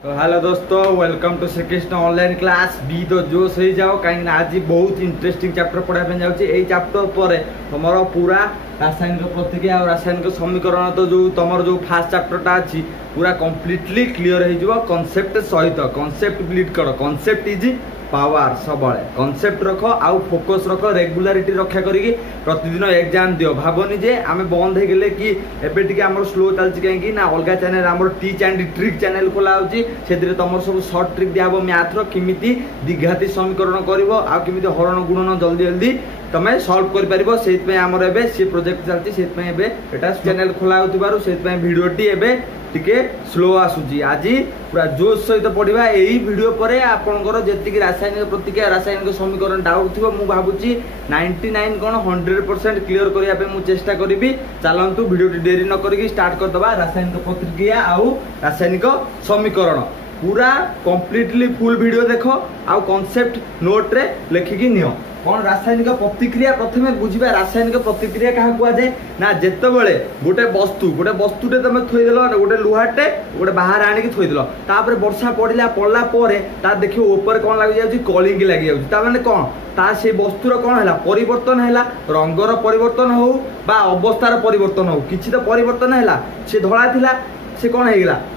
तो हेलो दोस्तों, welcome to Shrikrishna online class B. तो जोश हो जाओ कहीं आज बहुत इंटरेस्टिंग चैप्टर पढ़ाई जाऊँगी। यही चैप्टर पर तुम पूरा रासायनिक प्रतिक्रिया और रासायनिक समीकरण तो जो तुम जो फास्ट चैप्टरटा अच्छी पूरा कंप्लीटली क्लीयर हो कॉन्सेप्ट सहित। कॉन्सेप्ट बिल्ड कर, कॉन्सेप्ट इज पावर। सब कॉन्सेप्ट रख आउ फोकस रख, रेगुलारिटी रक्षा करी प्रतिदिन एग्जाम दियो। भावनी जे आम बंद हो गले कि एबे टिके हमर स्लो चलछि कहीं ना अलग चैनल हमर टीच एंड ट्रिक चैनल खोला होछि। सेतिर तुम सब शॉर्ट ट्रिक दियाबो मैथ रो किमिति द्विघाती समीकरण करिवो आ किमिति हरण गुणन जल्दी जल्दी तमे सॉल्व कर परिबो। सेत पे हमर एबे सी प्रोजेक्ट चलछि, सेत पे एबे एटा चैनल खोला होतिबारु सेत पे वीडियोटी एबे टिके स्लो आसुची। आज पूरा जोश सहित पढ़ा यही वीडियो पर आपंकर जी रासायनिक प्रतिक्रिया रासायनिक समीकरण डाउट थी मु भावुची 99 कौन 100% क्लीयर करने मुझे चेष्टा करी। चलतु वीडियो डेरी न करी स्टार्ट करदे। रासायनिक प्रतिक्रिया आउ रासायनिक समीकरण पूरा कंप्लीटली फुल वीडियो देख आउ कॉन्सेप्ट नोट रे लिखिकी नियो। कौन रासायनिक प्रतिक्रिया प्रथमे बुझा। रासायनिक प्रतिक्रिया क्या कहुए ना जितेबले गोटे वस्तुटे तुम थोदेल गोटे लुहाटे गोटे बाहर आणिकी थोदेल तापर वर्षा पड़ा पड़ला देख ऊपर कौन लग जाए कलिंग लग जाए कौन ता से वस्तुर कौन है परिवर्तन है रंगर परिवर्तन हो बा अवस्थार परिवर्तन हो किसी तो परिवर्तन है। सी धड़ा थिला से कौन है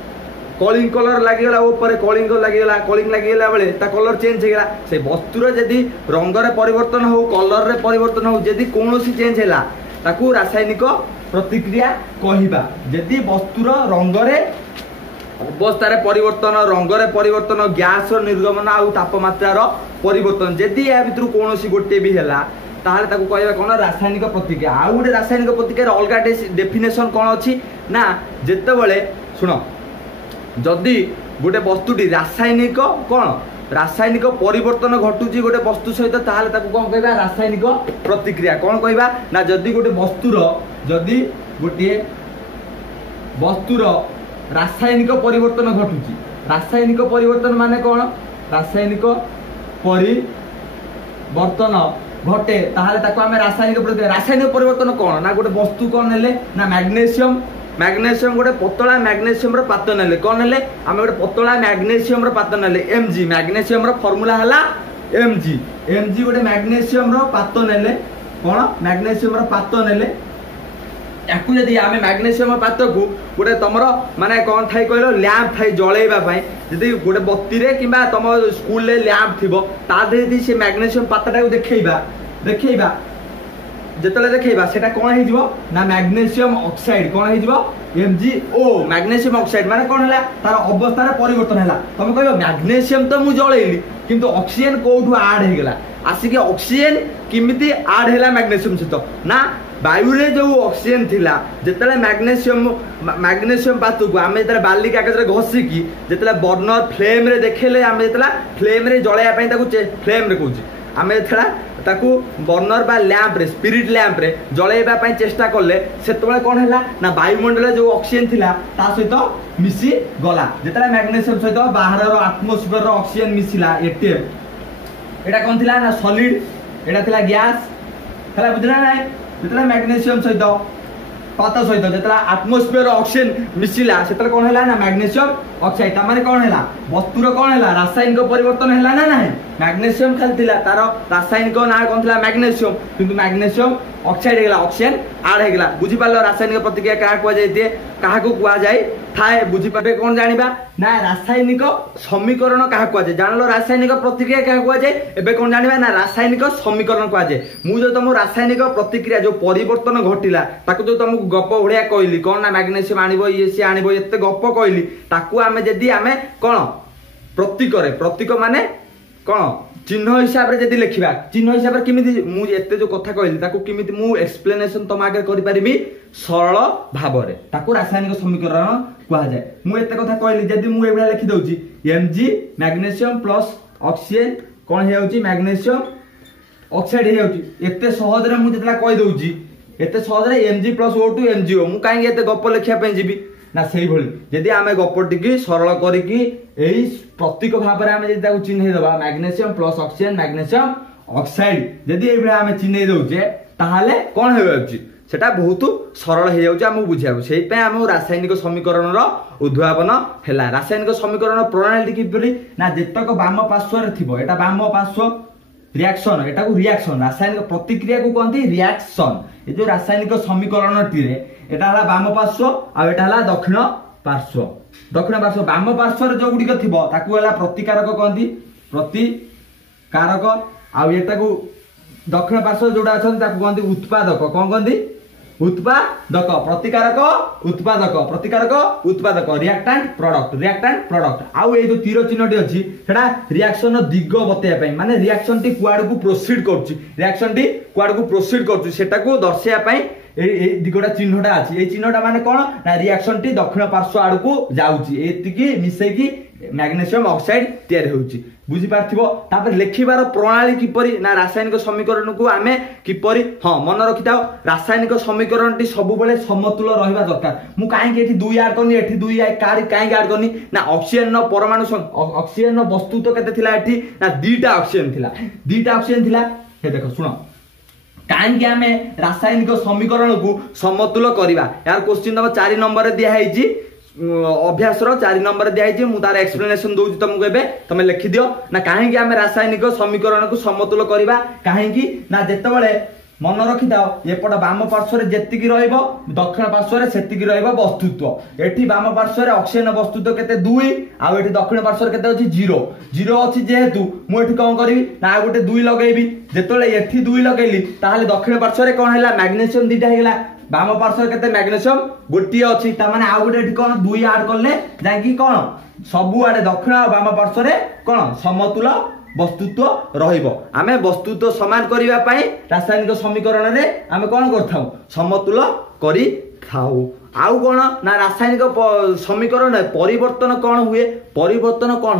कलिंग कलर लगिगला ऊपर कलिंग लगिगला कलिंग लगिगला बेले ता कलर चेंज होगा। से वस्तुर जदि रंगर परिवर्तन हो कलर रे परिवर्तन हो जदि कौन चेंज है ताकू रासायनिक प्रतिक्रिया कहवा। जदि वस्तुर रंगरे अवस्थार परिवर्तन रंगरे परिवर्तन गैस निर्गमन आउ तापमात्रार परिवर्तन जदि या भितर कौन गोटे भी है ताहले ताकू कहबा कौन रासायनिक प्रतिक्रिया। आउ गोटे रासायनिक प्रतिक्रिया अलग डेफिनेशन कौन अच्छी ना जितेबले शुण जदि गोटे वस्तुटी रासायनिक कौन रासायनिक परिवर्तन घटुची गोटे वस्तु सहित ताहले ताकू कौन कहबा रासायनिक प्रतिक्रिया। कौन कहबा ना जदि गोटे वस्तुर रासायनिक परिवर्तन घटुची। रासायनिक परिवर्तन माने कौन रासायनिक परिवर्तन घटे ताहले ताकू आमे रासायनिक प्रतिक्रिया। रासायनिक परिवर्तन कौन ना गोटे वस्तु कौन नेले ना मैग्नेशियम गोटे पतला मैग्नेशियम पात नेले कौन नेले आम गोटे पतला मैग्नेशियम पात नेले Mg। मैग्नेशियम फॉर्मूला है Mg गोटे मैग्नेशियम पात नेले कौन मैग्नेशियम पात नेले याकू जदि आम मैग्नेशियम पात को गोटे तुम माने कौन थाई कहल लैंप थाई जलैबा जदि गोटे बत्ती कि तुम स्कूल लैंप थी तादे से मैग्नेशियम पातटा देखा जिते देखा से कौन हो ना मैग्नेशियम ऑक्साइड कौन हो MgO मैग्नेशियम ऑक्साइड माने कौन है तार अवस्थार परिवर्तन है। तुम कह मैग्नेशियम तो मुझे जलैली किंतु ऑक्सीजन कौटू आड होगा आसिक ऑक्सीजन किमिति आड है मैग्नेशियम सहित ना वायु रे जो ऑक्सीजन थिला जिते मैग्नेशियम पात को आम जो बाली कागज घसिकी जिते बर्नर फ्लेम रे देखेले आम जो फ्लेम रे जलैया फ्लेम रे कौच आम ताकू बर्नर बा लैंप रे स्पिरिट लैंप रे जलैबा पई चेष्टा करले सेतबेले कोन हैला ना वायुमंडल जो ऑक्सीजन थिला ता सहित मिसी गला जेतला मैग्नेशियम सहित बाहर रो एटमॉस्फेयर रो ऑक्सीजन मिसिला एटीएम एटा कोन थिला ना सॉलिड एटा थिला गैस हला बुझना नै जेतला मैग्नेशियम सहित पात सहित जेतला एटमॉस्फेयर रो ऑक्सीजन मिसिला सेतला कोन हैला ना मैग्नेशियम ऑक्साइड ता माने कोन हैला वस्तुर कोन हैला रासायनिक परिवर्तन हैला ना नाही। मैग्नेशियम खाली थिला तार रासायनिक ना कोन थिला मैग्नेशियम किंतु मैग्नेशियम ऑक्साइड हेगला ऑक्सीजन आड हेगला। बुझी पालो रासायनिक प्रतिक्रिया कहा कुआ जायते कहा को कुआ जाय थाए बुझी पाटे कोन जानिबा ना रासायनिक समीकरण कहा कुआ जाय जानलो रासायनिक प्रतिक्रिया कहा कुआ जाय एबे कोन जानिबा ना रासायनिक समीकरण कुआ जाय। मु जो तुम रासायनिक प्रतिक्रिया जो परिवर्तन घटिला ताको जो तुमको गप भलिया कहली कोन ना मैग्नेशियम आनिबो ये से आनिबो एते गप कहली ताको आमे जदी आमे कोन प्रतीक माने कौन चिन्ह हिसाब रे जदी लिखिबा चिन्ह हिसाब रे किमिति मु एते जो कथा कहली ताको किमिति मु एक्सप्लेनेशन तुम आगे करि परिबी सरल भाव रे ताको रासायनिक समीकरण कहा जाय। मु एते कथा कहली जदी मु एबडा लिखि दउची Mg मैग्नेशियम प्लस ऑक्सीजन कोन हे होची मैग्नेशियम ऑक्साइड हे होची एते सहज रे मु जतला कहि दउची एते सहज रे Mg + O2 MgO मु काहे एते गप लिखिया पे जीबी ना से जदि आम गपटी सरल करी प्रतीक भाव में जब चिन्ह दबा magnesium plus oxygen magnesium oxide जदि ये आम चिन्ह दौचे ताहले कौन हो सेटा बहुत सरल हो जाउछ हमहु बुझिया सेहि पे हम रासायनिक समीकरण रो उद्भावन हैला। रासायनिक समीकरण प्रणाली किपरि ना जेतक वाम पार्श्व रे थिबो एटा वाम पार्श्व रिएक्शन एटा को रिएक्शन रासायनिक प्रतिक्रिया को कहंती रिएक्शन। ए जो रासायनिक समीकरण टी रे एटा हला वाम पार्श्व आ एटा हला दक्षिण पार्श्व। दक्षिण पार्श्व वाम पार्श्व रे जो गुडी थिबो ताकू हला प्रतिकारक कहंती प्रतिकारक आ एटा को दक्षिण पार्श्व जोड़ा अछन ताकू कहंती उत्पादक। कोन कहंती उत्पादक प्रतिकारक उत्पादक रिएक्टेंट प्रोडक्ट आउ ए जो तीर चिन्हटी अछि सेटा रिएक्शन दिग बतेया पई माने रिएक्शन टी कुआड को प्रोसीड करछि सेटा को दर्शाया पई ए दिगोटा चिन्हटा अछि। ए चिन्हटा माने कोन ना रिएक्शन टी दक्षिण पार्श्व आड़ को जाउछि एतिकी मिसै की मैग्नीशियम ऑक्साइड तैयार होउछि बुझी पारथिबो। तापर लेखिबार प्रणाली किपरि ना रासायनिक समीकरण को आमे किपरि हां मन रखिताओ रासायनिक समीकरण टी सब बेले समतुल रहबा दरकार। मु काहे के एठी 2 ऐड करनी एठी 2 काहे ऐड करनी ना ऑक्सीजन न परमाणु ऑक्सीजन न वस्तु तो केते थिला एठी ना 2टा ऑक्सीजन थिला हे देखो सुनो काहे के आमे रासायनिक समीकरण को समतुल करबा यार क्वेश्चन नंबर 4 नंबर रे दिया हैजी अभ्यास 4 नंबर दिखाई मुझे तार एक्सप्लेनेशन दूसरी तुमको एबे तुम लिखि दियो ना कहीं आम रासायनिक समीकरण को समतुल करवा कहीं ना जितेबाला मन रखी था एपट बाम पार्श्व जी दक्षिण पार्श्व से वस्तुत्व एटी बाम पार्श्व ऑक्सीजन वस्तुत्व केते 2 आउ एटी दक्षिण पार्श्व केते अछि 0 अछि जेहेतु मु एटी कोन करबी ना गोटे 2 लगेबी जेतोले एठी 2 लगेली ताहाले दक्षिण पार्श्व रे कोन हैला मैग्नीशियम दीटा हेला बाम पार्श्व केते मैग्नीशियम गोटी अछि ता माने आउ गोटे एठी कोन 2 ऐड करले जाकी कोन सबु आडे दक्षिण आ बाम पार्श्व रे कोन समतुल वस्तुत्व रहिबो। आमे वस्तुत्व समान करिवा पई रासायनिक समीकरण रे आमे कोन करथाउ समतुल करि थाउ। आउ कोन ना रासायनिक समीकरण परिवर्तन कोन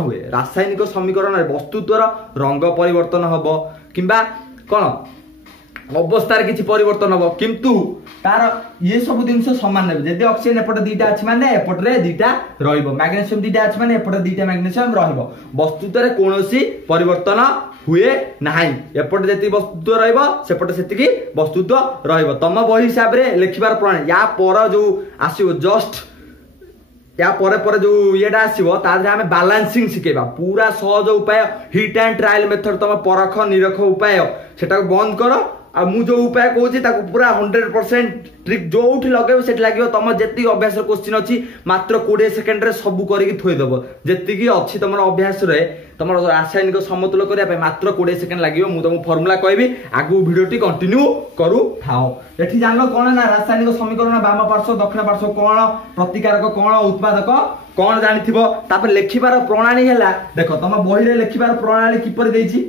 हुए रासायनिक समीकरण रे वस्तुत्वर रंग परिवर्तन हबो किंबा कोन अवस्थार किछि परिवर्तन हबो किंतु तार ये सब जिनस समान ने जदि ऑक्सीजन एपट 2टा अछि माने एपट रे 2टा रहिबो मैग्नीशियम 2टा अछि माने एपट 2टा मैग्नीशियम रहिबो वस्तुत्व रे कोनोसी परिवर्तन हुए नाही एपट जति वस्तुत्व रहिबो सेपट सेतिकी वस्तुत्व रहिबो। तम बही हिसाब रे लिखिबार प्रणाली या पर जो आसीबो जस्ट या पर जो येडा आसीबो तादरे हमें बैलेंसिंग सिखेबा पूरा सहज उपाय हिट एंड ट्रायल मेथड तम परख निरख उपाय सेटा बंद करो आ मु जो उपाय कहूँ ताको पूरा 100% ट्रिक जो लगे से लगे तुम जी अभ्यास क्वेश्चन अच्छी मात्र 20 सेकेंड रे सब करके थोई देव जी अच्छी तुम अभ्यास रे तुम रासायनिक समतुल करने मात्र 20 सेकेंड लगे मुझे तुमको फर्मुला कहबी आगु भिडियोटी कंटिन्यू करू थाओ। एठी जानो कौन ना रासायनिक समीकरण बाम पार्श्व दक्षिण पार्श्व कौन प्रतिकारक कौन उत्पादक कौन जानिथिबो तापर लेखिबार प्रणाली हैला देखो तुम बही रे लेखिबार प्रणाली किपर देछि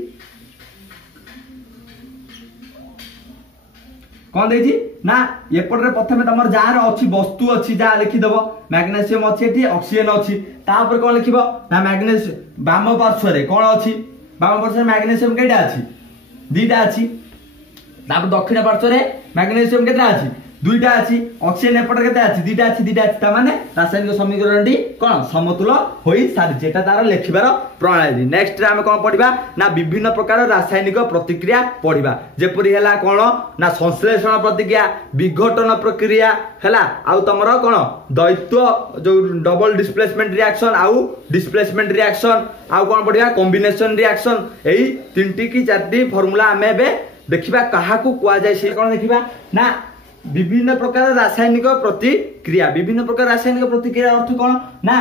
कौन देछि ना एपट रे प्रथमे तमर जार अछि वस्तु अछि जा लिखि देबो मैग्नीशियम अछि एठी ऑक्सीजन अछि तापर कोन लिखिबो ना मैग्नीशियम बाम पार्श्व रे कोन अछि बाम पार्श्व रे मैग्नीशियम केटा अछि 2टा अछि तापर दक्षिण पार्श्व रे मैग्नीशियम केटा अछि 2टा अछि ऑक्सीजन एपट केटा अछि 2टा अछि ता माने रासायनिक समीकरण टी कोन समतुल होई सारि जेटा तार लेखिबार प्रणाली। नेक्स्ट रे हम कोन पढिबा ना विभिन्न प्रकार रासायनिक प्रतिक्रिया पढिबा जेपरि हैला कोन ना संश्लेषण प्रतिक्रिया विघटन प्रक्रिया हैला आउ तमरो कोन द्वैत्व जो डबल डिस्प्लेसमेंट रिएक्शन आउ डिस्प्लेसमेंट रिएक्शन आउ कोन पढिबा कॉम्बिनेशन रिएक्शन एई 3टी की 4टी फार्मूला हमें बे देखिबा काहा को कुआ जाय से कोन देखिबा ना विभिन्न प्रकार रासायनिक प्रतिक्रिया अर्थ कौन ना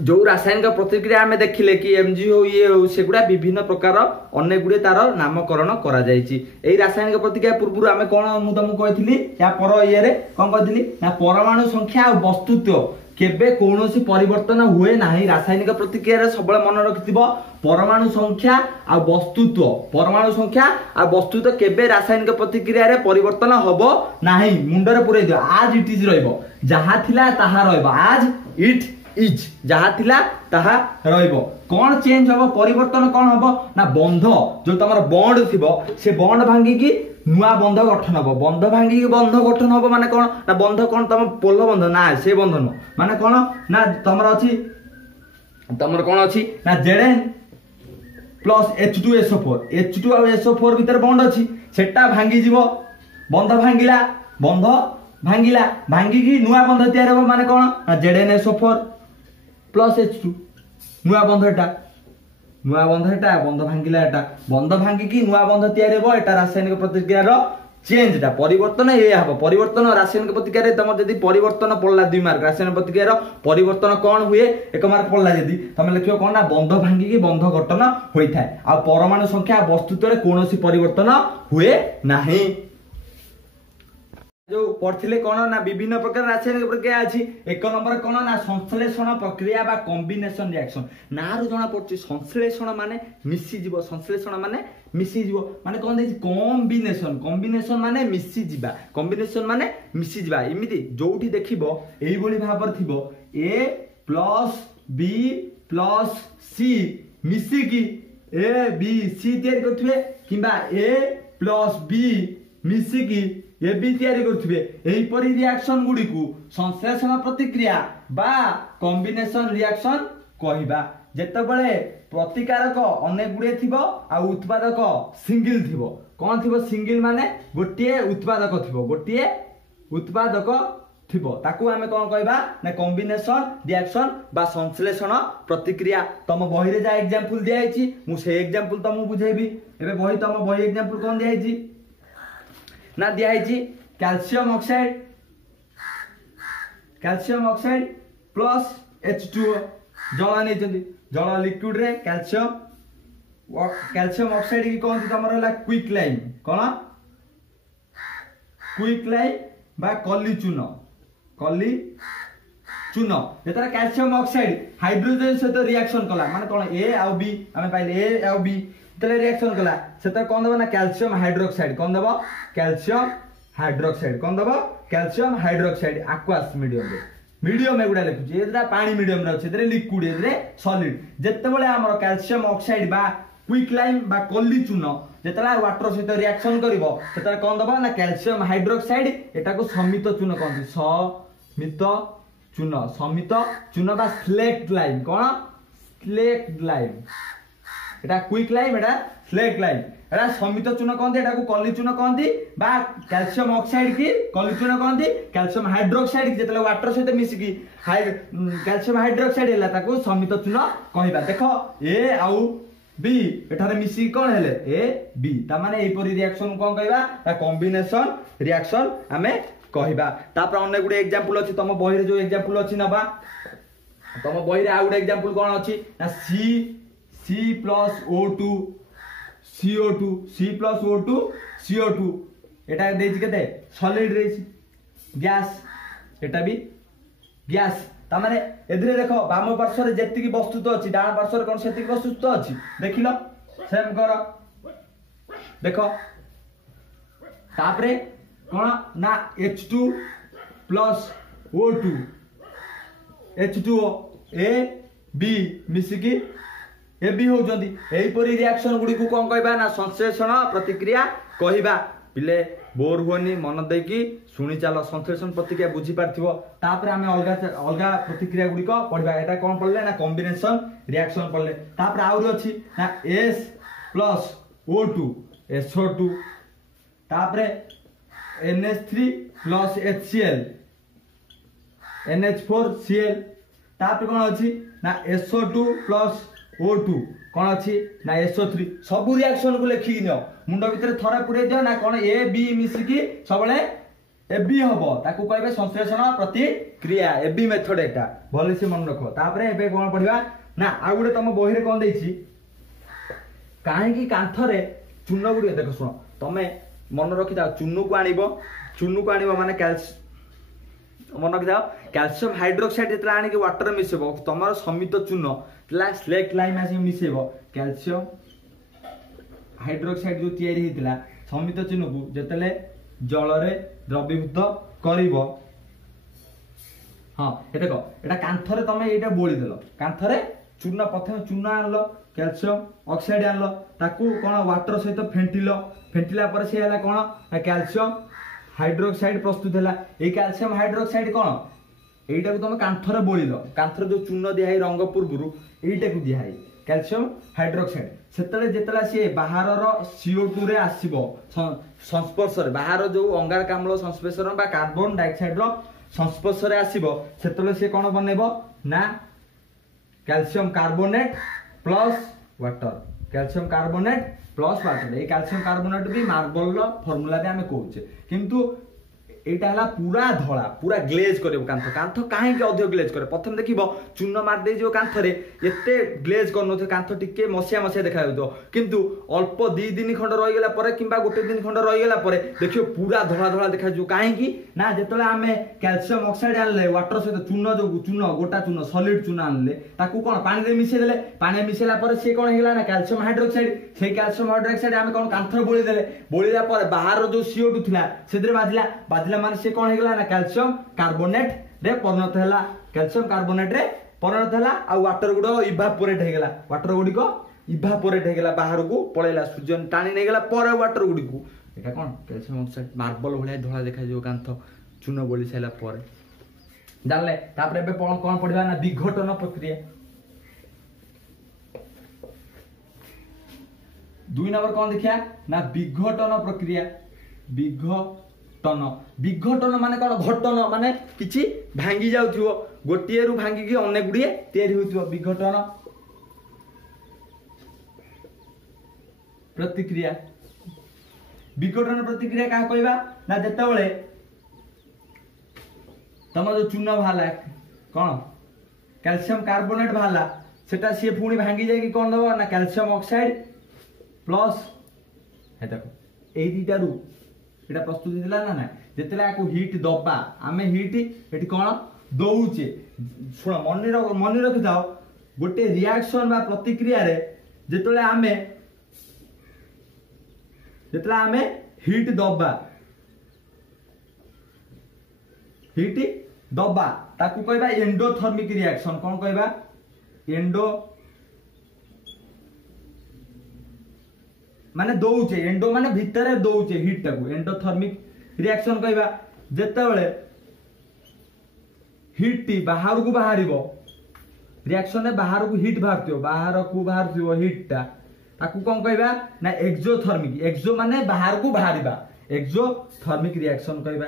जो रासायनिक प्रतिक्रिया आमे देखिले कि एमजी हो ये हो सेगुडा विभिन्न प्रकार अनेक गुडे तार नामकरण करा जायछि। एई रासायनिक प्रतिक्रिया पूर्व आमे कोन मु तुमको कहिथिली या पर ये रे कोन कहिथिली ना परमाणु संख्या और वस्तुत्व केबे कोनोसी परिवर्तन हुए नाही रासायनिक प्रतिक्रिया रे सबले मन रखिथिबो परमाणु संख्या आ वस्तुत्व केबे रासायनिक प्रतिक्रिया रे परिवर्तन हबो नाही मुंडरे पुरै दियो आज इट इज रहइबो जहा थिला ताहा रहइबो आज इट इज जहा थिला ताहा रहइबो कोन चेंज हबो परिवर्तन कोन हबो ना बंध जो तमर बॉन्ड थिबो से बॉन्ड भांगी की नुआ बंध गठन हबो बंध भांगी की बंध गठन हबो माने कोन ना बंध कोन तम पोल बंध ना से बंध न माने कोन ना तमर कोन अछि ना Zn प्लस H2SO4 H2 और SO4 भीतर बॉन्ड अछि सेटा भांगी जीवो बंध भांगिला बंध भांगिला भांगिकी नुआ बंध तैयार हो माने कौन ZnSO4 प्लस H2 नुआ बंध एटा नुआ बंध एटा बंध भांगिला एटा बंध भांगिकी नुआ बंध तैयार हो एटा रासायनिक प्रतिक्रिया रो चेंज टा परिवर्तन ये हम परिवर्तन रासायनिक प्रतिक्रिया रे तुम जदी परिवर्तन पड़ला 2 मार्क रासायनिक प्रतिक्रिया रो परिवर्तन कौन हुए 1 मार्क पड़ला जदी तुम लिखियो कौन ना बंध भांगिकी बंध गठन होई थाए आ परमाणु संख्या वस्तुत्व रे कोनोसी परिवर्तन हुए नाही जो पढ़थिले कोन ना विभिन्न प्रकार रासायनिक प्रक्रिया अछि एक नंबर कोन ना संश्लेषण प्रक्रिया बा कॉम्बिनेशन रिएक्शन नारु जणा पड़छि संश्लेषण माने मिसी जीव संश्लेषण माने मिसी जीव माने कोन देछि कॉम्बिनेशन कॉम्बिनेशन माने मिसी जीवा कॉम्बिनेशन माने मिसी जीवा इमिति जोठी देखिबो एई बोली भाबर थिबो A plus B plus C मिसी की A B C तयार करथुवे किबा A प्लस B मिसी की ए बी तैयारी करथिबे एही परि रिएक्शन गुडी को संश्लेषण प्रतिक्रिया बा कॉम्बिनेशन रिएक्शन कहिबा जेतेबेले प्रतिकारक अनेक गुडे थिबो आ उत्पादक सिंगल थिबो कोन थिबो सिंगल माने गोटिए उत्पादक थिबो गोटिए उत्पादक थिबो ताकू हमें कोन कहबा ना कॉम्बिनेशन रिएक्शन बा संश्लेषण प्रतिक्रिया तम बही रे जा एग्जांपल दिया आइछि मु से एग्जांपल तम बुझेबी एबे बही तम बही एग्जांपल कोन दिया आइछि ना दिया कैल्शियम ऑक्साइड प्लस H2O जल नहीं जल लिक्विड रे कैल्शियम ऑक्साइड की कहते तुम क्विक लाइम कौन क्विक लाइम बा कली चून जेतरा कैल्शियम ऑक्साइड हाइड्रोजन सहित रिएक्शन कला माने कौन A आउ B आमे पाइले A आउ B तले रिएक्शन कला सेता कोन देबो ना कैल्शियम हाइड्रोक्साइड कोन देबो कैल्शियम हाइड्रोक्साइड कोन देबो कैल्शियम हाइड्रोक्साइड एक्वास मीडियम एगुडा लिखु जे एतरा पानी मीडियम रे अछि एतरे लिक्विड एतरे सॉलिड जेतेबेले हमर कैल्शियम ऑक्साइड बा क्विक लाइम बा कली चून जेतला वाटर सहित रिएक्शन करबो सेता कोन देबो ना कैल्शियम हाइड्रोक्साइड एटा को समित चून कहନ୍ତି समित चून बा स्लेक्ट लाइम कोन स्लेक्ट लाइम एटा क्विक लाइम एटा स्लेक्ट लाइम एटा समित चून कहନ୍ତି एटा को कली चून कहନ୍ତି बा कैल्शियम ऑक्साइड की कली चून कहନ୍ତି कैल्शियम हाइड्रोक्साइड जेतले वाटर सहित मिसी की कैल्शियम हाइड्रोक्साइड हैला ताको समित चून कहबा देखो A आउ B एठारे मिसी कोन हेले A B ता माने एई परि रिएक्शन कोन कहबा ता कॉम्बिनेशन रिएक्शन हमें कहबा तापर अन्य गुडे एग्जांपल अछि तम बही रे जो एग्जांपल अछि नबा तम बही रे आ गुडे एग्जांपल कोन अछि ना C plus O2 CO2 C plus O2 CO2 एटा देछि केते सॉलिड रेछि गैस एटा भी गैस ता माने एधरे देखो बाम पार्श्व रे जेतिकी वस्तु तो अछि डान पार्श्व रे कोन सेतिकी वस्तु तो अछि देखिलो सेम करो देखो तापरे कोन ना H2 plus O2 H2O A B मिसिकी ए भी होजंदी एही परि रिएक्शन गुडी को कोन कहबा ना संश्लेषण प्रतिक्रिया कहबा पिले बोर होनी मन दे की सुनी चलो संश्लेषण प्रतिक्रिया बुझी पारथिबो तापर हमें अलगा प्रतिक्रिया गुडी को पढबा एटा कोन पड़ले ना कॉम्बिनेशन रिएक्शन पड़ले तापर आउरी अछि ना S plus O2 SO2 तापर NH3 plus HCl NH4Cl तापर कोन अछि ना SO2 plus O2 कोन अछि ना SO3 सब रिएक्शन को लिखि नियो मुंड भीतर थरा पुरे दियो ना कोन A B मिसी की सबले AB हबो ताकू कहबे संश्लेषण प्रतिक्रिया AB मेथड एटा भले से मन रखो तापरे एबे कोन पढिबा ना आ गुडे तम बही रे कोन देछि काहे की कांथरे चून गुडी देखो सुनो तमे मन रखि दा चून को आनिबो माने मन रखि दा कैल्शियम हाइड्रोक्साइड जेतला आनी के वाटर मिसेबो तमर समित चून तला स्लेक्ट लाइम आसी मिसेबो कैल्शियम हाइड्रोक्साइड जो तयारी हितला समित चून को जेतले जल रे द्रवीभूत करिवो हां ए देखो एटा कांथरे तमे एटा बोली देलो कांथरे चून प्रथम चून आनलो कैल्शियम ऑक्साइड आनलो ताकू कोन वाटर सहित फेंटिला पर से हला कोन कैल्शियम हाइड्रोक्साइड प्रस्तुत हला ए कैल्शियम हाइड्रोक्साइड कोन एटा को तुम कांथरे बोलिलो कांथरे जो चून दिया है रंग पूर्वरु एटा को दिया है कैल्शियम हाइड्रोक्साइड सेतले जेतला सी बाहर CO2 रे आसीबो संस्पर्श रे बाहर जो अंगारकाम्ल संस्पर्श बा कार्बन डाइऑक्साइड रो संस्पर्श रे आसीबो सेतले सी कोन बनेबो ना calcium carbonate plus water calcium carbonate plus water ये कैल्शियम कार्बोनेट भी मार्बल रो फार्मूला भी हमें कहूचे किंतु एटा हला पूरा धला पूरा ग्लेज करबो कांथ कांथ काहे के अधिक ग्लेज करे प्रथम देखिबो चून मार दे जो कांथ रे एते ग्लेज करनो थे कांथ टिके मसिया मसिया देखा जाउतो किंतु अल्प 2 दिन खंड रहि गेला परे किबा गोटे दिन खंड रहि गेला परे देखियो पूरा धला धला देखा जो काहे की ना जेतले हमें कैल्शियम ऑक्साइड आनले वाटर सहित चून जो चून गोटा चून सॉलिड चून आनले ताकू कोन पानी रे मिसे देले पानी मिसेला परे से कोन हेला ना कैल्शियम हाइड्रोक्साइड से कैल्शियम हाइड्रोक्साइड हमें कोन कांथ रे बोली देले बोलीला परे बाहर जो CO2 थिला सेदरे बाजला मान से कौन है ना कैल्शियम कार्बोनेट रे परिणत है कैल्शियम कार्बोनेट रे परिणत है आ वाटर गुड़ इभापोरेट हो गला वाटर गुड़िक इभापोरेट हो गला बाहर को पळेला सूर्य टाणी नहीं गला पर वाटर गुड़ी को एटा कौन कैल्शियम ऑक्साइड मार्बल भाया धला देखा जो कांथ चून बोली सारा पर जानले तापर एबे कौन पढ़िबा ना विघटन प्रक्रिया 2 नंबर कौन देखिया ना विघटन प्रक्रिया विघटन माने कौन घटन माने किछि भांगी जाउथिबो गोटिए रु भांगी की अनेक गुडिए तयारी होथिबो विघटन प्रतिक्रिया का कहबा ना जेतेबेले तम जो चून भाला कौन कैल्शियम कार्बोनेट भाला सेटा सी पुणी भांगी जाए कि कौन दबो ना कैल्शियम ऑक्साइड प्लस हे देखो एई दीटा रु एटा प्रस्तुत दिला ना ना जेतेला को हीट दबा आमे हीट एटी कोन दउचे सुन मन रखि जाओ गोटे रिएक्शन बा प्रतिक्रिया रे जेतेला आमे हीट दबा ताकू कहबा एंडोथर्मिक रिएक्शन कोन कहबा एंडो माने दौचे एंडो माने भितर दौचे हीट टाकू एंडोथर्मिक रिएक्शन कहबा जेतेबेले हीट टी बाहर को बाहरिबो रिएक्शन में बाहर को हीट बाहरथिबो हीट टा ताकू कोन कहबा ना एक्सोथर्मिक एक्सो माने बाहर को बाहरिबा एक्सोथर्मिक रिएक्शन कहबा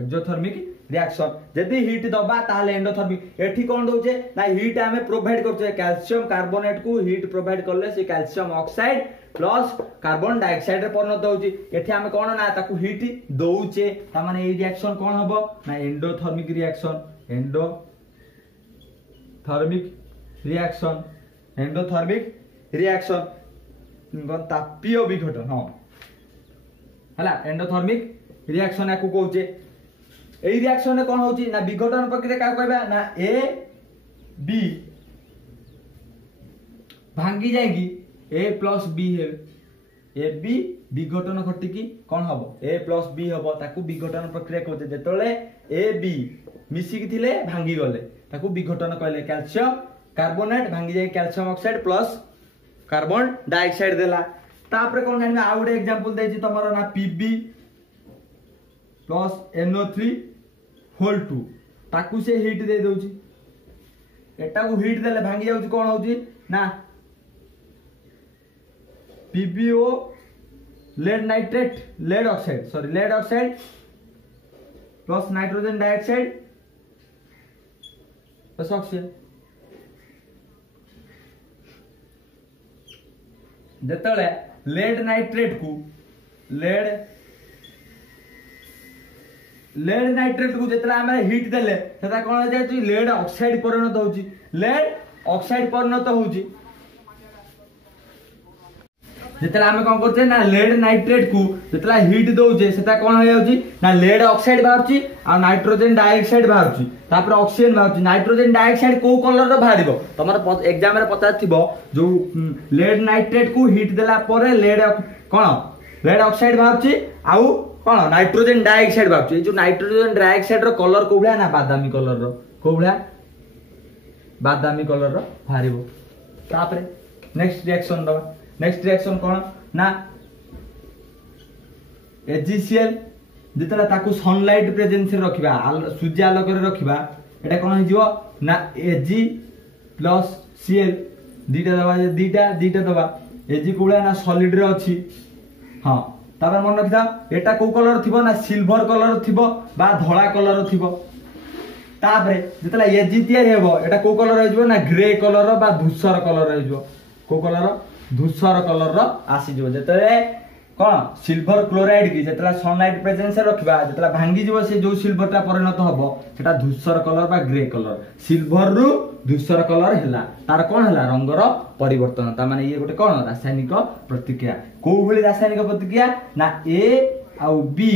एक्सोथर्मिक रिएक्शन जदि हीट दबा ताले एंडोथर्मिक एठी कोन दोचे ना हीट हमें प्रोवाइड करछे कैल्शियम कार्बोनेट को हीट प्रोवाइड करले से calcium oxide plus carbon dioxide रे परिणत होची एठी हमें कोन ना ताकू हीट दोचे ता माने ए रिएक्शन कोन हबो ना एंडोथर्मिक रिएक्शन तापीय विघटन हां हला एंडोथर्मिक रिएक्शन याकू कहूचे ए रिएक्शन में कौन होची ना विघटन प्रक्रिया का कहबा ना ए बी भांगी जाएगी ए प्लस बी है ए बी विघटन घटिकी कौन हबो ए प्लस बी हबो ताकू विघटन प्रक्रिया कहते जेतले ए बी मिसिकी थिले भांगी गले ताकू विघटन कहले कैल्शियम कार्बोनेट भांगी जाए calcium oxide plus carbon dioxide देला तापर कौन जानिबा आ गुटे एग्जांपल देछि तमरो ना Pb प्लस NO3 होल 2 ताकू से हीट दे दोची एटा को हीट देले भांगी जाउची कोन होची ना PbO lead oxide plus nitrogen dioxide plus oxygen जेतले लेड नाइट्रेट को जेतला हमें हीट देले सेटा कोन हो जाय लेड ऑक्साइड परिणत होउची जेतला हमें कोन करछे ना लेड नाइट्रेट को जेतला हीट दोचे सेटा कोन हो जाउची ना लेड ऑक्साइड बाहरची आ नाइट्रोजन डाइऑक्साइड बाहरची तापर ऑक्सीजन बाहरची नाइट्रोजन डाइऑक्साइड को कलर रो बाहरिबो तमर एग्जाम रे पता थिबो जो लेड नाइट्रेट को हीट देला परे लेड ऑक्साइड बाहरची आउ कौन नाइट्रोजन डाइऑक्साइड बाहर जो नाइट्रोजन डाइऑक्साइड रो कलर को भला ना बादामी कलर रो को भला बादामी कलर रो बाहरिबो तापर नेक्स्ट रिएक्शन कौन ना एजीसीएल जेतला ताकू सनलाइट प्रेजेंस रे रखिबा सूर्य आलोक रे रखिबा एटा कोन हो जिवो ना प्लस Cl दीटा दबा दीटा दबा एजी कोला ना सॉलिड रे अछि हां तापर मन रखिथा एटा को कलर थिबो ना सिल्वर कलर थिबो बा धळा कलर थिबो तापर जेतला एजी तयार हेबो एटा को कलर आइजबो ना ग्रे कलर बा धूसर कलर आइजबो को कलर धूसर कलर रो आसी जबो जेतले कोन सिल्वर क्लोराइड की जेतला सनलाइट प्रेजेंस रखबा जेतला भांगी जबो से जो सिल्वरटा परिणत हबो सेटा धूसर कलर बा ग्रे कलर सिल्वर रु धूसर कलर हैला तार कोन हैला रंगर परिवर्तन ता माने ये गोटे कोन रासायनिक प्रतिक्रिया को भली रासायनिक प्रतिक्रिया ना ए आउ बी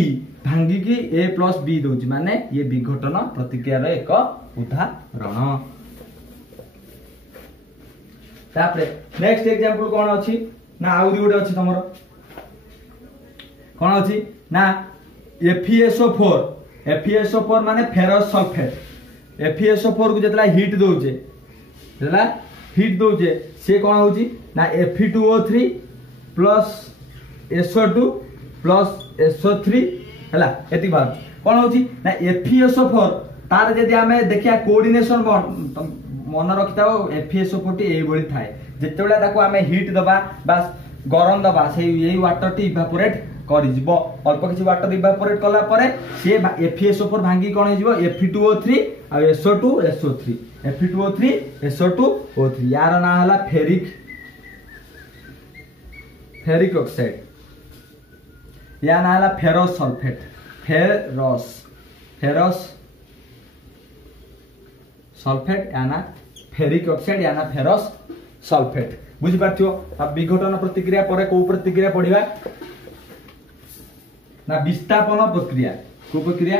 भांगी की ए प्लस बी दोजी माने ये विघटन प्रतिक्रिया रो एक उदाहरण तापरे नेक्स्ट एग्जांपल कोन अछि ना आउरी गोटे अछि तमरो कोन अछि ना FeSO4 माने फेरस सल्फेट FeSO4 को जेतला हीट दोजे से कोन होची ना Fe2O3 plus SO2 plus SO3 हला एति बात कोन होची ना FeSO4 तार जदी हमें देखिया कोऑर्डिनेशन मन रखिताओ FeSO4 टी एई बळी थाए जेतेबेला ताको हमें हीट दबा बस गरम दबा से एई वाटर टी इवापोरेट करि जिवो अल्प किछि वाटर इवापोरेट कला परे से FeSO4 भांगी कोन हे जिवो Fe2O3 आ SO2 SO3 Fe2O3 SO2O3 यार ना हला फेरिक ऑक्साइड या ना हला फेरस सल्फेट फेरस सल्फेट या ना फेरिक ऑक्साइड या ना फेरस सल्फेट बुझि पारथियो अब विघटन प्रतिक्रिया परे को प्रतिक्रिया पढिबा ना विस्थापन प्रक्रिया को प्रक्रिया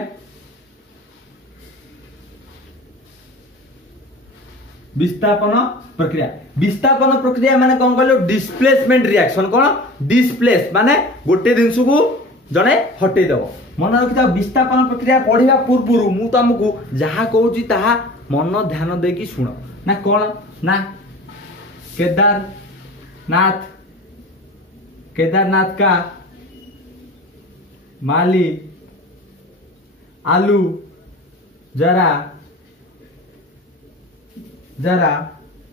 विस्थापन प्रक्रिया माने कोन कहलो डिस्प्लेसमेंट रिएक्शन कोन डिस्प्लेस माने गोटे जिंस को जने हटै दबो मन रखिता विस्थापन प्रक्रिया पढिबा पूर्व मु तुमको जहा कहूची ताहा मन ध्यान देकी सुनो ना कोन ना केदारनाथ का माली आलू जरा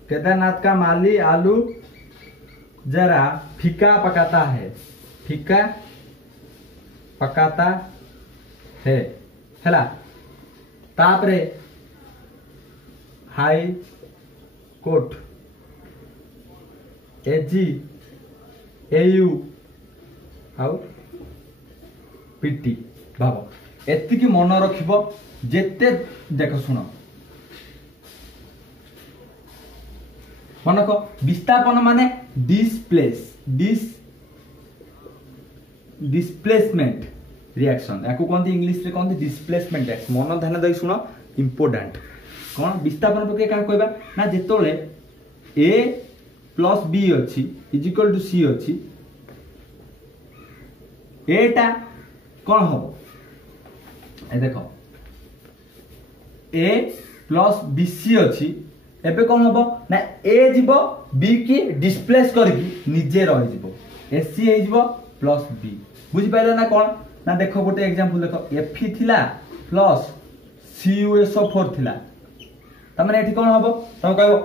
केदारनाथ का माली आलू जरा फीका पकाता है हैला तापरे हाई कोर्ट एजी एयू आउ पीटी भाव एति की मन रखिबो जेते देखो सुनो मन को विस्थापन माने डिस्प्लेसमेंट रिएक्शन याको कोनती इंग्लिश रे कोनती डिस्प्लेसमेंट रिएक्शन मन ध्यान दई सुनो इंपोर्टेंट कोन विस्थापन प्रक्रिया का कहबा ना जेतोले ए प्लस बी अछि इज इक्वल टू सी अछि एटा कौन हो ए देखो ए प्लस बीसी अच्छी एबे कौन होबो ना ए जीवो बी की डिस्प्लेस करकी निजे रहि जीवो एसी हे जीवो प्लस बी बुझि पाइला ना कौन ना देखो गोटे एग्जांपल देखो Fe थिला प्लस CuSO4 थिला त माने एठी कौन होबो तुम कहबो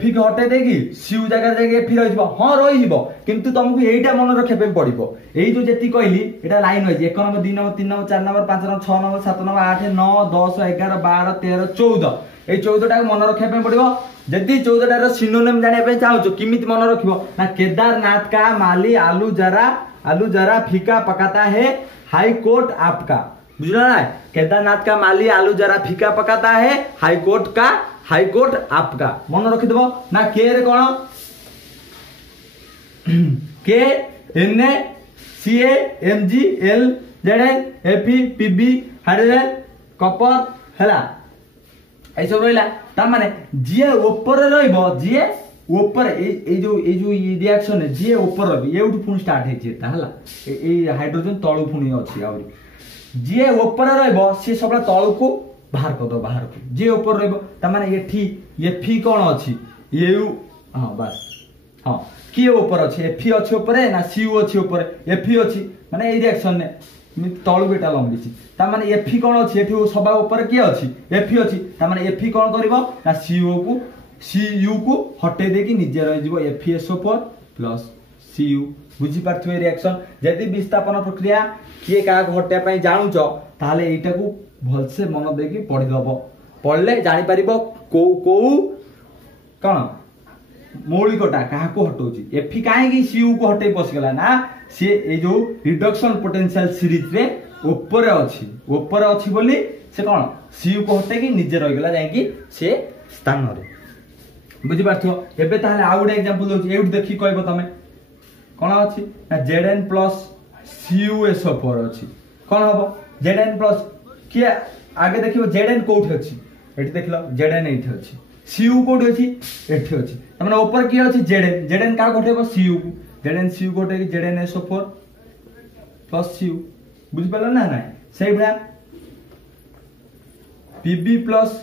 Fe के हटे देगी Cu जगह जगह Fe रहि जीवो हां रहि जीवो किंतु तुमको एइटा मन रखे पे पड़िबो एई जो जेती कहली एटा लाइन होई 1 number 2 number 3 number 4 number 5 number 6 number 7 number 8 9 10 11 12 13 14 ए 14 टा मन रखे पे पड़िबो जदी 14 टा रो सिनोनिम जाने पे चाहौ किमित मन रखिबो ना केदारनाथ का माली आलू जरा फीका पकाता है हाई कोर्ट आपका बुझला ना केदारनाथ का माली आलू जरा फीका पकाता है हाई कोर्ट आपका मन रखि देबो ना के रे कोन के N C M G L Z F P B hydrogen copper हैला ए सब रहला ता माने जे ऊपर रहइबो जे ऊपर ए जो रिएक्शन है जे ऊपर रहबी एउठ पुन स्टार्ट हे जेता हैला ए हाइड्रोजन तळु पुनी अछि आउरी जे ऊपर रहइबो से सबला तळु को बाहर कर दो बाहर को जे ऊपर रहइबो ता माने एठी एफी कोन अछि एयू हां बस हां के ऊपर अछि एफी अछि ऊपर ना सीयू अछि ऊपर एफी अछि माने ए रिएक्शन ने तळु बेटा लंबिछि ता माने एफी कोन अछि एठी सबा ऊपर के अछि एफी अछि ता माने एफी कोन करबो ना सीयू को Cu को हटे देकी निजे रही FeSO4 प्लस Cu बुझी पार्थिबे रिएक्शन जदि विस्थापन प्रक्रिया किए का हटाया पई जानूच ताले एटा को भल से मन देकी पढ़ी दबो पढ़ले जानि परिबो को कौन मौलिकटा क्या हटाऊँ एफी कहीं Cu को हटे पशिगला ना सी ए जो रिडक्शन पोटेंशियल सीरीज रे ऊपर अच्छी बोली से कौन Cu को हटे निजे रहीगला जाकि से स्थान रे बुझीपार एबे ताहले आ गोटे एग्जांपल दउछि एउट देखि कहबो तमे कोन अछि ना Zn प्लस CuSO4 अछि कोन हबो Zn प्लस किए आगे देखिबो Zn कोठी अछि एठी देखलो Zn एठी अछि Cu कोठी अछि एठी अछि तमने ऊपर किए अछि Zn का कोठेबो Cu Cu कोठे कि ZnSO4 प्लस Cu बुझि पलो ना ना सेही बडा Pb प्लस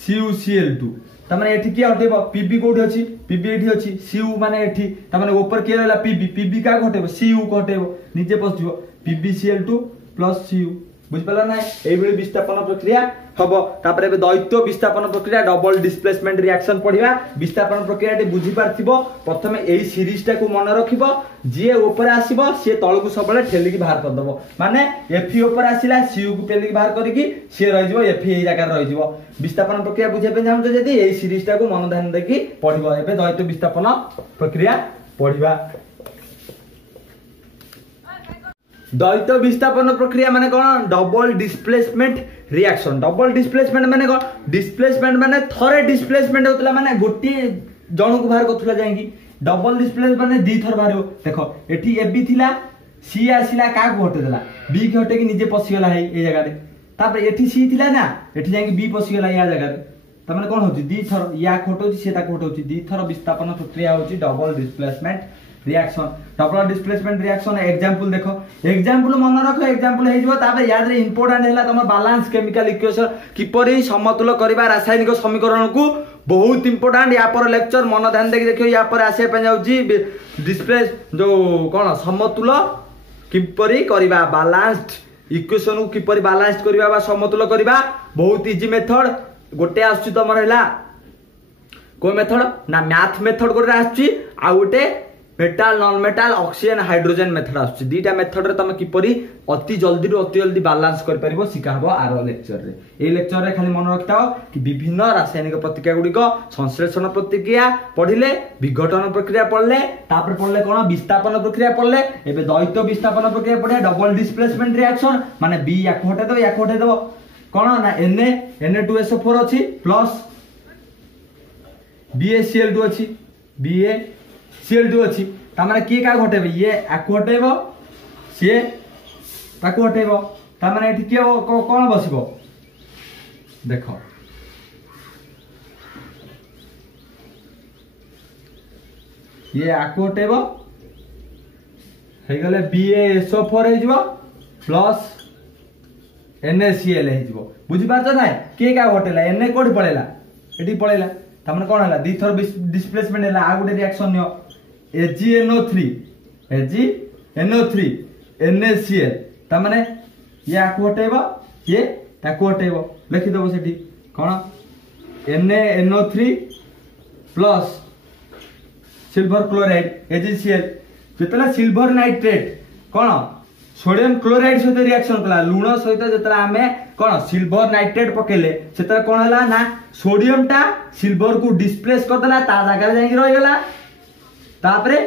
CuCl2 तमने एठी किए हटेबो Pb कोठी अछि Pb एठी अछि Cu माने एठी तमने ऊपर किए रहला Pb का हटेबो Cu को हटेबो नीचे पसजिबो PbCl2 प्लस Cu बुझ पला ना एई बेली विस्थापन प्रक्रिया हबो तापर एबे द्वैत विस्थापन प्रक्रिया डबल डिस्प्लेसमेंट रिएक्शन पढिबा विस्थापन प्रक्रिया टी बुझी पारथिबो प्रथमे एई सीरीज टा को मन रखिबो जे ऊपर आसीबो से तळ को सबले ठेली की बाहर कर दबो माने Fe ऊपर आसीला Cu को ठेली की बाहर करिकि से रहि जिवो Fe एई जगह रहि जिवो विस्थापन प्रक्रिया बुझे पे जाउछ जदी एई सीरीज टा को मन ध्यान देखि पढिबो एबे द्वैत विस्थापन प्रक्रिया पढिबा द्वैत विस्थापन प्रक्रिया माने कोन double displacement reaction double displacement माने कोन डिस्प्लेसमेंट माने थरे डिस्प्लेसमेंट होतला माने गोटी जण को बाहर करथला जायकी डबल डिस्प्लेसमेंट माने दी थर बाहर देखो एठी AB थिला C आसीला का को हटे देला B के हटे कि निजे पसी गेला है ए जगह रे तापर एठी C थिला ना एठी जायकी B पसी गेला या जगह रे त माने कोन होची दी थर या खोटोची से ता खोटोची दी थर विस्थापन प्रक्रिया होची double displacement reaction double displacement reaction example देखो एग्जांपल मन रखो एग्जांपल हे जिवो ताबे याद रे इंपोर्टेंट हैला तम बैलेंस केमिकल इक्वेशन किपरि समतुल करबा रासायनिक समीकरण को बहुत इंपोर्टेंट या पर लेक्चर मन ध्यान देके देखियो या पर आसे पे जाउजी डिस्प्लेस जो कोन समतुल किपरि करबा बैलेंस्ड इक्वेशन को किपरि बैलेंस्ड करबा बा समतुल करबा बहुत इजी मेथड गोटे आसु तमर हैला को मेथड ना मैथ मेथड गोटे आसुची आ गोटे metal non metal oxygen hydrogen method आसुची दीटा मेथड रे तमे किपरि अति जल्दी बैलेंस कर परिबो सिखाबो आरो लेक्चर रे ए लेक्चर रे खाली मन रखताओ कि विभिन्न रासायनिक प्रतिक्रिया गुडी को संश्लेषण प्रतिक्रिया पढिले विघटन प्रक्रिया पढले तापर पढले कोन विस्थापन प्रक्रिया पढले एबे द्वैत विस्थापन प्रक्रिया पढे डबल डिस्प्लेसमेंट रिएक्शन माने बी या कोठे दबो कोन ना Na2SO4 अछि प्लस BaCl2 अछि BaCl2 अछि ता माने की का घटेबे ये आको हटेबो से ताको हटेबो ता माने एठी के कोन बसिबो देखो ये आको हटेबो हे गले BaSO4 हे जिवो प्लस NaCl हे जिवो बुझि पारछ ना के का घटेला Na कोड पळेला एठी पळेला ता माने कोन हला दी थर डिस्प्लेसमेंट हला आ गुटे रिएक्शन नियो AgNO3 NaCl ता माने ये आको हटेबो ये ताको हटेबो लिखि दबो सेठी कोन NaNO3 plus silver chloride AgCl जेतला सिल्वर नाइट्रेट कोन सोडियम क्लोराइड सहित रिएक्शन कला लुण सहित जेतला हमें कोन सिल्वर नाइट्रेट पकेले सेतला कोन हला ना सोडियम टा सिल्वर को डिस्प्लेस कर देला ता जगह जाई रहि गेला तापरे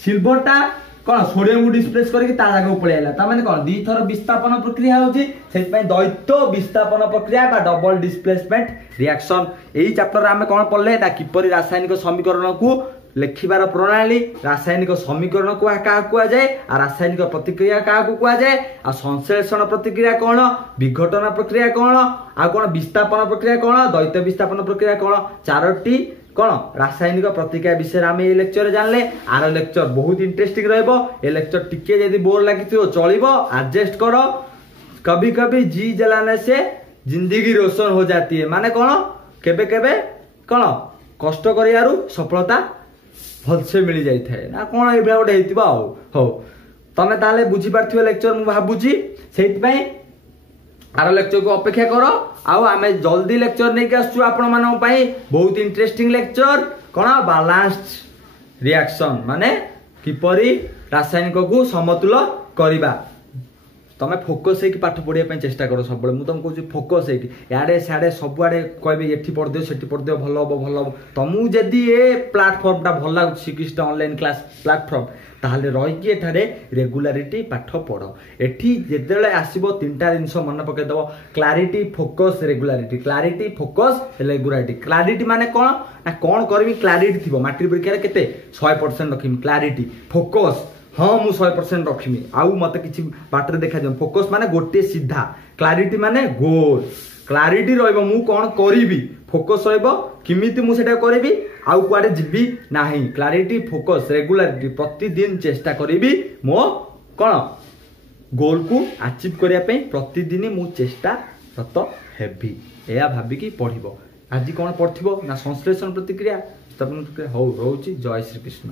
सिल्वर टा कोन सोडियम को डिस्प्लेस करके ता जगह पळे आला ता माने कोन दी थर विस्थापन प्रक्रिया होची सेत पय द्वैत विस्थापन प्रक्रिया बा डबल डिस्प्लेसमेंट रिएक्शन एई चैप्टर रे हमें कोन पढले ता किपरि रासायनिक समीकरण को लेखिबार प्रणाली रासायनिक समीकरण को का कुआ जाए आ रासायनिक प्रतिक्रिया का को कुआ जाए आ संश्लेषण प्रतिक्रिया कोन विघटन प्रक्रिया कोन आ कोन विस्थापन प्रक्रिया कोन द्वैत विस्थापन प्रक्रिया कोन चारोटी कोन रासायनिक प्रतिक्रिया विषय हम ए लेक्चर रे जानले आर लेक्चर बहुत इंटरेस्टिंग रहबो ए लेक्चर टिके यदि बोर लागिथियो चलिबो एडजस्ट करो कभी कभी जी जलाने से जिंदगी रोशन हो जाती है माने कोन केबे केबे कोन कष्ट करियारु सफलता भल से मिल जाई थाए ना कोन ए गोटे हेतिबा हो तमे ताले बुझी पारथियो लेक्चर मु भाबुची सेति पई आर लेक्चर को अपेक्षा कर आम जल्दी लेक्चर नहीं आसु आपण मानक बहुत इंटरेस्टिंग लेक्चर कौन बैलेंस्ड रिएक्शन माने किपरि रासायनिक को समतुल करवा तमें फोकस है पाठ पढ़ाई चेष्टा कर सब मुझे तुम कहूँ फोकस है याडे साड़े सबुआड़े कहे ये पढ़ दियो से पढ़ दियो भल हम भल हम तुमको जदि ये प्लाटफर्मटा भल लगे श्रीकृष्ण ऑनलाइन क्लास प्लाटफर्म ताहले रही एठारे रेगुलारिटी पाठ पढ़ एठी जेतेबेले आसीबो तीनटा जिनिस मन पके दबो क्लारिटी फोकस रेगुलारिटी क्लारिटी माने कोन ना कोन करबी क्लारिटी थिबो मैट्रिक परीक्षा रे केते 100% रखिमी क्लारिटी फोकस हाँ मु 100% रखिमी आउ मते किछि बाटर देखा जाय फोकस माने गोटे सीधा क्लारिटी माने गोल क्लारिटी रहइबो मु कोन करिवि फोकस रहइबो किमिति मु सेटा करिवि आउ कुआडे जिबि नाही क्लारिटी फोकस रेगुलारिटी प्रतिदिन चेष्टा करिवि मो कोन गोल को अचीव करिया पे प्रतिदिन मु चेष्टा रत हेबी एया भाबी कि पढ़िबो आज कोन पढ़थिबो ना संश्लेषण प्रतिक्रिया स्थापन प्रतिक्रिया हो रहउची जय श्री कृष्ण।